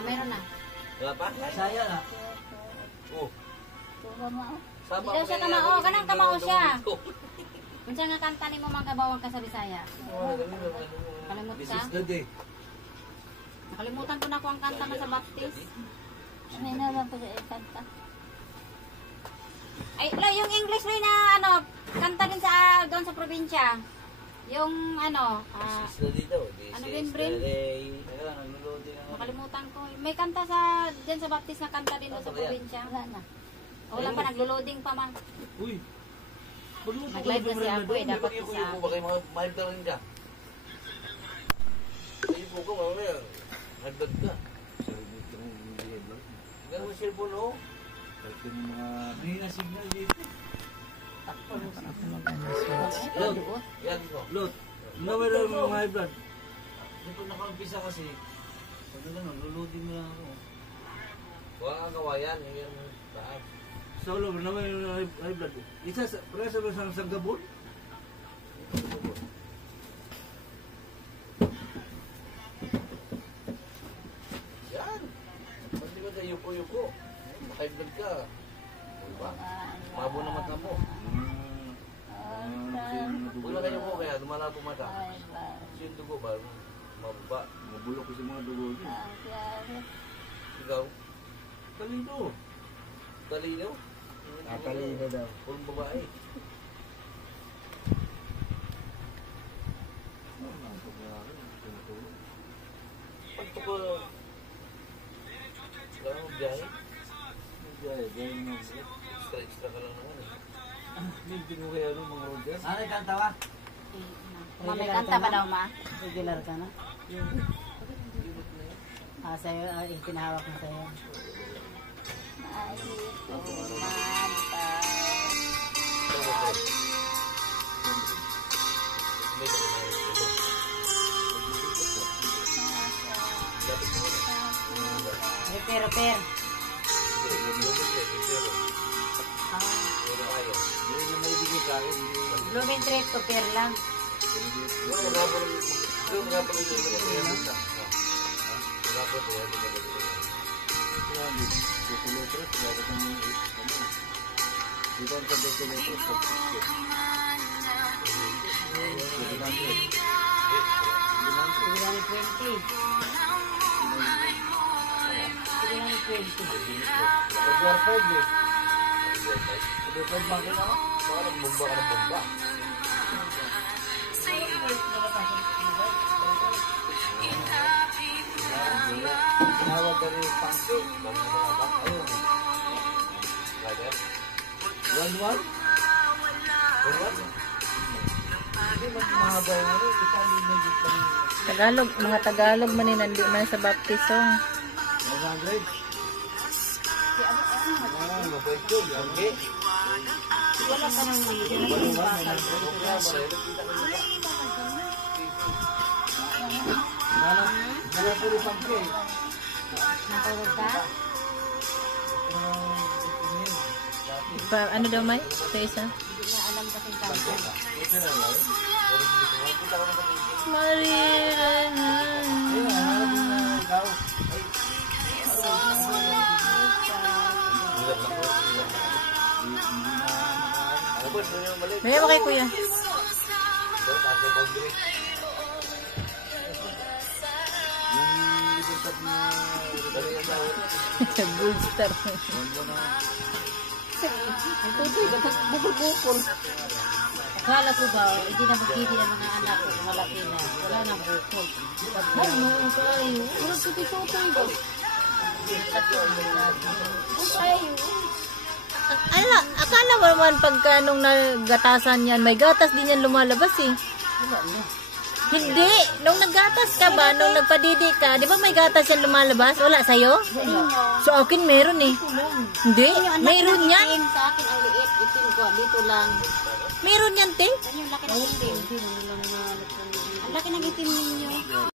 Oh, meron na. Wala pa? Saya na. Oh. Hindi daw siya kamao. Kanang kamao siya. Unsa nga kanta nimo magkabawang ka sa Bisaya? Kalimut This ka? is the day. Nakalimutan ko na ako ang kanta mo sa baptist. Ano naman po sa kanta? Ay, yung English rin na ano, kanta din sa doon sa probinsya. Yung ano, This is the day daw. This ano is din, the Brin? day. Ayun, naglo-load din ako. Makalimutan ko. May kanta sa diyan sa baptist na kanta din doon sa probinsya. Wala na. Wala pa, naglo-loading pa man. Uy. Nag-live na siya po eh, dapat Yung isa. baka yung mga mahal ka rin ka. Ay, po ko, mamaya. Nagdag ka. Ganun mo cellphone, no? Kasi yung mga may signal dito. Lot. Yan ko. Lot. Nawala yung mga high blood. Dito nakaumpisa kasi. Pag gano'n, luludin mo lang ako. Huwag ang kawayan. Yung taas. Solo, nawala yung high blood. Isa, presa ba sa gabon? Yan. Pag di ba tayo yuko-yuko? Makaiblag ka. Diba? Mabo na mata mo. Huwag na kayo po kaya dumalabo mata. Kasi yung dugo ba? Mababa. Mabulok ko sa mga dugo dito. Ikaw? Talino. Talino? Talino daw. Pulong babae. Pagtuko. Wala mo biyahe? Biyahe mo. Extra ka lang naman. Hindi mo kaya ano mga rodas. Ano yung kanta ba? Ma, may kanta ba daw, ma? Regular ka na? Sa'yo, pinahawak mo sa'yo. Repair. Blooming trip to pair lang. Tinawag ka rin yung pangko. Ayun. One? Hindi mas mahaba yung ano. Tagalog, mga Tagalog man nandun na sa baptisong. 100? Mabait yun. Okay. Wala ka nang Wala puro pangko eh. natulog ka? Ano daw may? Ito isa? Hindi na alam kasing kanta. Marina. May ba kay kuya? Bullstar. Ang tutoy, bukol-bukol. Akala ko ba, hindi na magkiti ang mga anak ko, malaki na. Wala nang bukol. Ano, ang kayo? Wala ko tutoy ba? Akala mo naman pagka nung nagatasan yan, may gatas din yan lumalabas eh. Hindi. Nung naggatas ka ba, nung nagpadidi ka, di ba may gatas yan lumalabas? Wala sa'yo? So akin meron eh. Hindi. Mayroon yan. Sa akin ang liit, itim ko, dito lang. Meron yan, te. Yan yung laki ng itim. Ang laki ng itim ninyo.